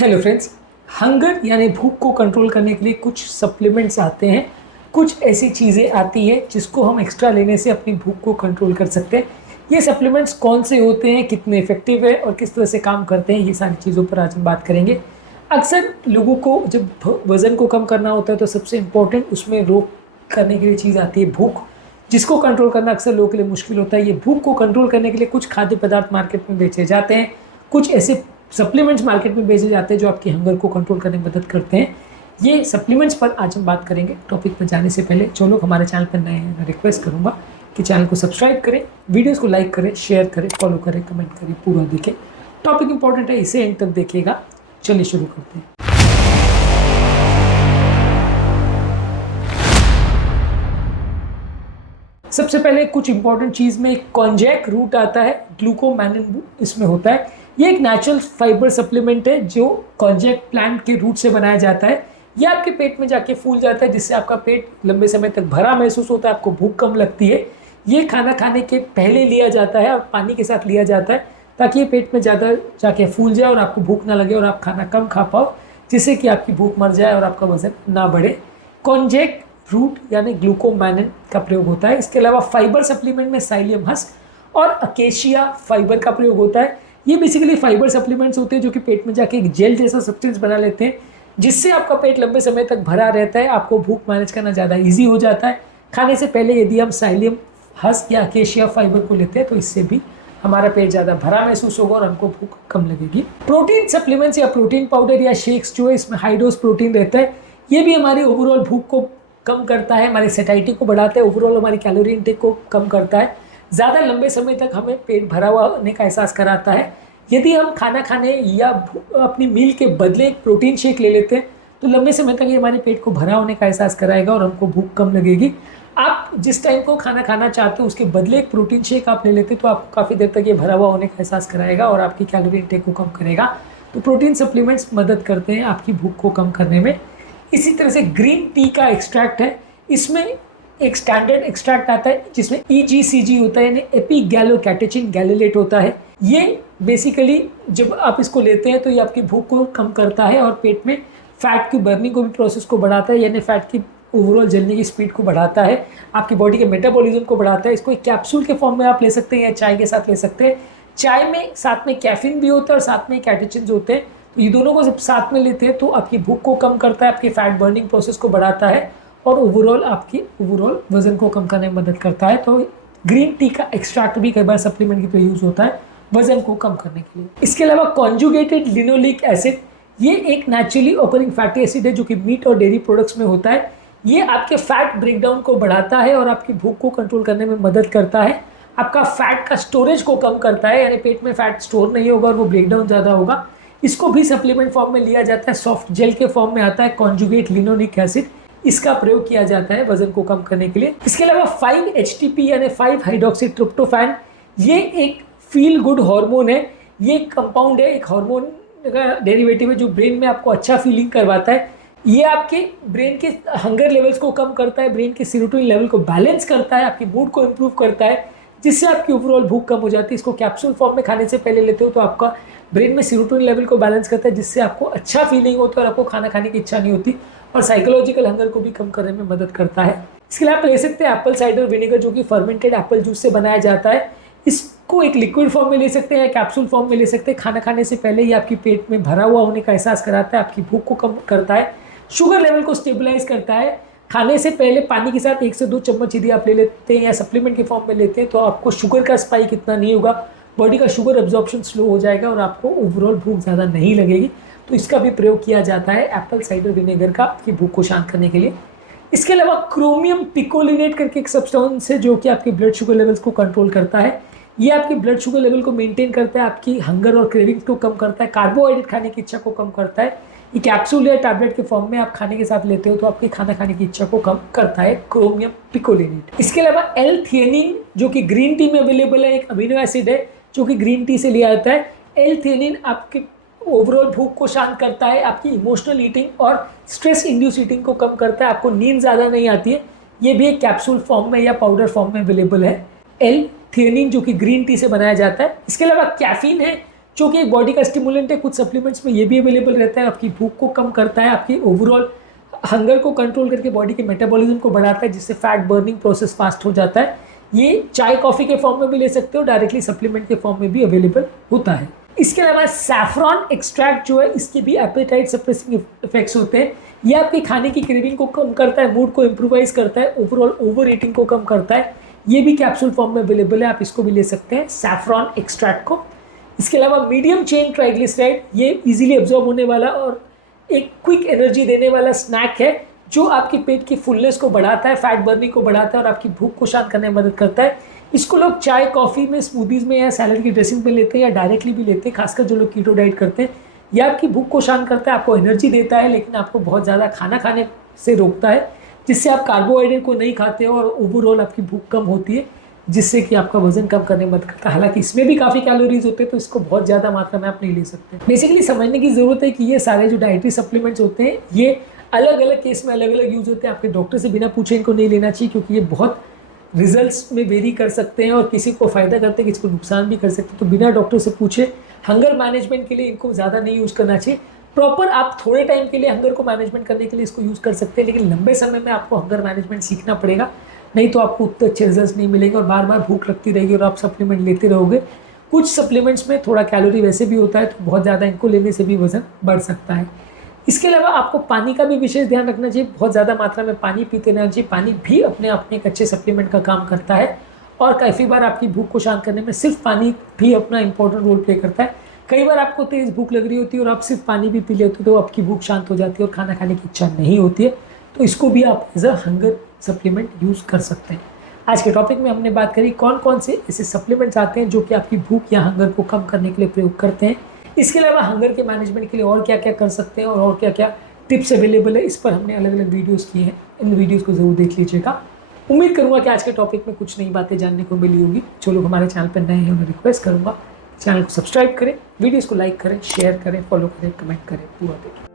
Hello friends. Hunger यानी भूख को कंट्रोल करने के लिए कुछ सप्लीमेंट्स आते हैं। कुछ ऐसी चीज़ें आती हैं जिसको हम एक्स्ट्रा लेने से अपनी भूख को कंट्रोल कर सकते हैं। ये सप्लीमेंट्स कौन से होते हैं, कितने इफेक्टिव है और किस तरह से काम करते हैं, ये सारी चीज़ों पर आज हम बात करेंगे। अक्सर लोगों को जब वज़न को कम करना होता है तो सबसे इम्पोर्टेंट उसमें रोक करने के लिए चीज़ आती है भूख, जिसको कंट्रोल करना अक्सर लोगों के लिए मुश्किल होता है। ये भूख को कंट्रोल करने के लिए कुछ खाद्य पदार्थ मार्केट में बेचे जाते हैं, कुछ ऐसे सप्लीमेंट्स मार्केट में बेचे जाते हैं जो आपकी हंगर को कंट्रोल करने में मदद करते हैं। ये सप्लीमेंट्स पर आज हम बात करेंगे। टॉपिक पर जाने से पहले जो लोग हमारे चैनल पर नए हैं, मैं रिक्वेस्ट करूंगा कि चैनल को सब्सक्राइब करें, वीडियोस को लाइक करें, शेयर करें, फॉलो करें, कमेंट करें, पूरा देखें। टॉपिक इंपॉर्टेंट है, इसे एंड तक देखिएगा। चलिए शुरू करते हैं। सबसे पहले कुछ इंपॉर्टेंट चीज़ में कॉन्जैक रूट आता है, ग्लूकोमैनिन इसमें होता है। ये एक नेचुरल फाइबर सप्लीमेंट है जो कॉन्जैक प्लांट के रूट से बनाया जाता है। ये आपके पेट में जाके फूल जाता है, जिससे आपका पेट लंबे समय तक भरा महसूस होता है, आपको भूख कम लगती है। ये खाना खाने के पहले लिया जाता है और पानी के साथ लिया जाता है, ताकि ये पेट में ज़्यादा जाके फूल जाए और आपको भूख ना लगे और आप खाना कम खा पाओ, जिससे कि आपकी भूख मर जाए और आपका वजन ना बढ़े। कॉन्जैक रूट यानी ग्लूकोमैनिन का प्रयोग होता है। इसके अलावा फाइबर सप्लीमेंट में साइलियम हस्क और अकेशिया फाइबर का प्रयोग होता है। ये बेसिकली फाइबर सप्लीमेंट्स होते हैं जो कि पेट में जाके एक जेल जैसा सब्सटेंस बना लेते हैं, जिससे आपका पेट लंबे समय तक भरा रहता है, आपको भूख मैनेज करना ज़्यादा ईजी हो जाता है। खाने से पहले यदि हम साइलियम हस्क या अकेशिया फाइबर को लेते हैं तो इससे भी हमारा पेट ज़्यादा भरा महसूस होगा और हमको भूख कम लगेगी। प्रोटीन सप्लीमेंट्स या प्रोटीन पाउडर या शेक्स जो है, इसमें हाई डोज प्रोटीन रहता है। ये भी हमारी ओवरऑल भूख को कम करता है, हमारी सेटाइटी को बढ़ाता है, ओवरऑल हमारी कैलोरी इनटेक को कम करता है, ज़्यादा लंबे समय तक हमें पेट भरा हुआ होने का एहसास कराता है। यदि हम खाना खाने या अपनी मील के बदले एक प्रोटीन शेक ले लेते हैं तो लंबे समय तक ये हमारे पेट को भरा होने का एहसास कराएगा और हमको भूख कम लगेगी। आप जिस टाइम को खाना खाना चाहते हो उसके बदले एक प्रोटीन शेक आप ले लेते तो आपको काफ़ी देर तक ये भरा हुआ होने का एहसास कराएगा और आपकी कैलोरी इनटेक को कम करेगा। तो प्रोटीन सप्लीमेंट्स मदद करते हैं आपकी भूख को कम करने में। इसी तरह से ग्रीन टी का एक्सट्रैक्ट है, इसमें एक स्टैंडर्ड एक्सट्रैक्ट आता है जिसमें EGCG होता है, यानी एपिगैलोकैटेचिन गैलेलेट होता है। ये बेसिकली जब आप इसको लेते हैं तो ये आपकी भूख को कम करता है और पेट में फैट की बर्निंग को भी प्रोसेस को बढ़ाता है, यानी फैट की ओवरऑल जलने की स्पीड को बढ़ाता है, आपकी बॉडी के मेटाबॉलिज्म को बढ़ाता है। इसको एक कैप्सूल के फॉर्म में आप ले सकते हैं या चाय के साथ ले सकते हैं। चाय में साथ में कैफीन भी होता है और साथ में कैटेचिन्स होते हैं, तो ये दोनों को जब साथ में लेते हैं तो आपकी भूख को कम करता है, आपकी फैट बर्निंग प्रोसेस को बढ़ाता है और ओवरऑल आपकी ओवरऑल वजन को कम करने में मदद करता है। तो ग्रीन टी का एक्सट्रैक्ट भी कई बार सप्लीमेंट की तरह यूज़ होता है वजन को कम करने के लिए। इसके अलावा कॉन्जुगेटेड लिनोलिक एसिड, ये एक नेचुरली ऑकरिंग फैटी एसिड है जो कि मीट और डेयरी प्रोडक्ट्स में होता है। ये आपके फैट ब्रेकडाउन को बढ़ाता है और आपकी भूख को कंट्रोल करने में मदद करता है। आपका फैट का स्टोरेज को कम करता है, यानी पेट में फैट स्टोर नहीं होगा और वो ब्रेकडाउन ज़्यादा होगा। इसको भी सप्लीमेंट फॉर्म में लिया जाता है, सॉफ्ट जेल के फॉर्म में आता है कॉन्जुगेट लिनोलिक एसिड। इसका प्रयोग किया जाता है वजन को कम करने के लिए। इसके अलावा 5-HTP यानी 5-हाइड्रोक्सीट्रिप्टोफैन, ये एक फील गुड हार्मोन है। ये एक कंपाउंड है, एक हार्मोन का डेरिवेटिव है जो ब्रेन में आपको अच्छा फीलिंग करवाता है। ये आपके ब्रेन के हंगर लेवल्स को कम करता है, ब्रेन के सीरोटोनिन लेवल को बैलेंस करता है, आपकी मूड को इम्प्रूव करता है, जिससे आपकी ओवरऑल भूख कम हो जाती है। इसको कैप्सूल फॉर्म में खाने से पहले लेते हो तो आपका ब्रेन में सीरोटोनिन लेवल को बैलेंस करता है, जिससे आपको अच्छा फीलिंग होता है और आपको खाना खाने की इच्छा नहीं होती और साइकोलॉजिकल हंगर को भी कम करने में मदद करता है। इसके लिए आप ले सकते हैं एप्पल साइडर विनेगर, जो कि फर्मेंटेड एप्पल जूस से बनाया जाता है। इसको एक लिक्विड फॉर्म में ले सकते हैं या कैप्सूल फॉर्म में ले सकते हैं। खाना खाने से पहले ही आपकी पेट में भरा हुआ होने का एहसास कराता है, आपकी भूख को कम करता है, शुगर लेवल को स्टेबलाइज करता है। खाने से पहले पानी के साथ 1 से 2 चम्मच यदि आप ले लेते हैं या सप्लीमेंट के फॉर्म में लेते हैं तो आपको शुगर का स्पाइक इतना नहीं होगा, बॉडी का शुगर एब्जॉर्प्शन स्लो हो जाएगा और आपको ओवरऑल भूख ज़्यादा नहीं लगेगी। तो इसका भी प्रयोग किया जाता है एप्पल साइडर विनेगर का, आपकी भूख को शांत करने के लिए। इसके अलावा क्रोमियम पिकोलिनेट करके एक सब्सटेंस है जो कि आपके ब्लड शुगर लेवल्स को कंट्रोल करता है। ये आपके ब्लड शुगर लेवल को मेंटेन करता है, आपकी हंगर और क्रेविंग्स को कम करता है, कार्बोहाइड्रेट खाने की इच्छा को कम करता है। ये कैप्सूल या टैबलेट के फॉर्म में आप खाने के साथ लेते हो तो आपकी खाना खाने की इच्छा को कम करता है क्रोमियम पिकोलिनेट। इसके अलावा L-थियोनिन जो कि ग्रीन टी में अवेलेबल है, एक अमीनो एसिड है जो कि ग्रीन टी से लिया जाता है। L-थियोनिन आपके ओवरऑल भूख को शांत करता है, आपकी इमोशनल ईटिंग और स्ट्रेस इंड्यूस ईटिंग को कम करता है, आपको नींद ज़्यादा नहीं आती है। ये भी एक कैप्सूल फॉर्म में या पाउडर फॉर्म में अवेलेबल है L-थियोनिन, जो कि ग्रीन टी से बनाया जाता है। इसके अलावा कैफीन है जो कि एक बॉडी का स्टिमुलेंट है। कुछ सप्लीमेंट्स में ये भी अवेलेबल रहता है, आपकी भूख को कम करता है, आपकी ओवरऑल हंगर को कंट्रोल करके बॉडी के मेटाबॉलिज्म को बढ़ाता है, जिससे फैट बर्निंग प्रोसेस फास्ट हो जाता है। ये चाय कॉफ़ी के फॉर्म में भी ले सकते हो, डायरेक्टली सप्लीमेंट के फॉर्म में भी अवेलेबल होता है। इसके अलावा सैफरॉन एक्सट्रैक्ट जो है, इसके भी एपेटाइट सप्रेसिंग इफेक्ट्स होते हैं। ये आपकी खाने की क्रेविंग को कम करता है, मूड को इम्प्रोवाइज करता है, ओवरऑल ओवर ईटिंग को कम करता है। ये भी कैप्सूल फॉर्म में अवेलेबल है, आप इसको भी ले सकते हैं सैफरॉन एक्सट्रैक्ट को। इसके अलावा मीडियम चेन ट्राइग्लिसराइड, ये इजीली एब्जॉर्ब होने वाला और एक क्विक एनर्जी देने वाला स्नैक है, जो आपके पेट की फुलनेस को बढ़ाता है, फैट बर्निंग को बढ़ाता है और आपकी भूख को शांत करने में मदद करता है। इसको लोग चाय कॉफ़ी में, स्मूदीज़ में या सैलड की ड्रेसिंग में लेते हैं या डायरेक्टली भी लेते हैं, खासकर जो लोग कीटो डाइट करते हैं। यह आपकी भूख को शांत करता है, आपको एनर्जी देता है, लेकिन आपको बहुत ज़्यादा खाना खाने से रोकता है, जिससे आप कार्बोहाइड्रेट को नहीं खाते हो और ओवरऑल आपकी भूख कम होती है, जिससे कि आपका वजन कम करने में मदद करता है। हालांकि इसमें भी काफ़ी कैलोरीज होते हैं, तो इसको बहुत ज़्यादा मात्रा में आप नहीं ले सकते। बेसिकली समझने की ज़रूरत है कि ये सारे जो डाइटरी सप्लीमेंट्स होते हैं, ये अलग अलग केस में अलग अलग यूज़ होते हैं। आपके डॉक्टर से बिना पूछे इनको नहीं लेना चाहिए, क्योंकि ये बहुत रिजल्ट्स में वेरी कर सकते हैं और किसी को फ़ायदा करते हैं, किसी को नुकसान भी कर सकते हैं। तो बिना डॉक्टर से पूछे हंगर मैनेजमेंट के लिए इनको ज़्यादा नहीं यूज़ करना चाहिए। प्रॉपर आप थोड़े टाइम के लिए हंगर को मैनेजमेंट करने के लिए इसको यूज़ कर सकते हैं, लेकिन लंबे समय में आपको हंगर मैनेजमेंट सीखना पड़ेगा, नहीं तो आपको उतने अच्छे रिजल्ट नहीं मिलेंगे और बार बार भूख लगती रहेगी और आप सप्लीमेंट लेते रहोगे। कुछ सप्लीमेंट्स में थोड़ा कैलोरी वैसे भी होता है, तो बहुत ज़्यादा इनको लेने से भी वजन बढ़ सकता है। इसके अलावा आपको पानी का भी विशेष ध्यान रखना चाहिए, बहुत ज़्यादा मात्रा में पानी पीते रहना चाहिए। पानी भी अपने आप में एक अच्छे सप्लीमेंट का काम करता है और काफ़ी बार आपकी भूख को शांत करने में सिर्फ पानी भी अपना इंपॉर्टेंट रोल प्ले करता है। कई बार आपको तेज़ भूख लग रही होती है और आप सिर्फ पानी भी पी लेते हो, तो आपकी भूख शांत हो जाती है और खाना खाने की इच्छा नहीं होती है, तो इसको भी आप as a hunger supplement use कर सकते हैं। आज के टॉपिक में हमने बात करी कौन कौन से ऐसे सप्लीमेंट्स आते हैं जो कि आपकी भूख या हंगर को कम करने के लिए प्रयोग करते हैं। इसके अलावा हंगर के मैनेजमेंट के लिए और क्या क्या कर सकते हैं और क्या क्या टिप्स अवेलेबल है, इस पर हमने अलग अलग वीडियोस किए हैं। इन वीडियोस को ज़रूर देख लीजिएगा। उम्मीद करूँगा कि आज के टॉपिक में कुछ नई बातें जानने को मिली होगी। जो लोग हमारे चैनल पर नए हैं उन्हें रिक्वेस्ट करूँगा चैनल को सब्सक्राइब करें, वीडियोज़ को लाइक करें, शेयर करें, फॉलो करें, कमेंट करें, पूरा देखें।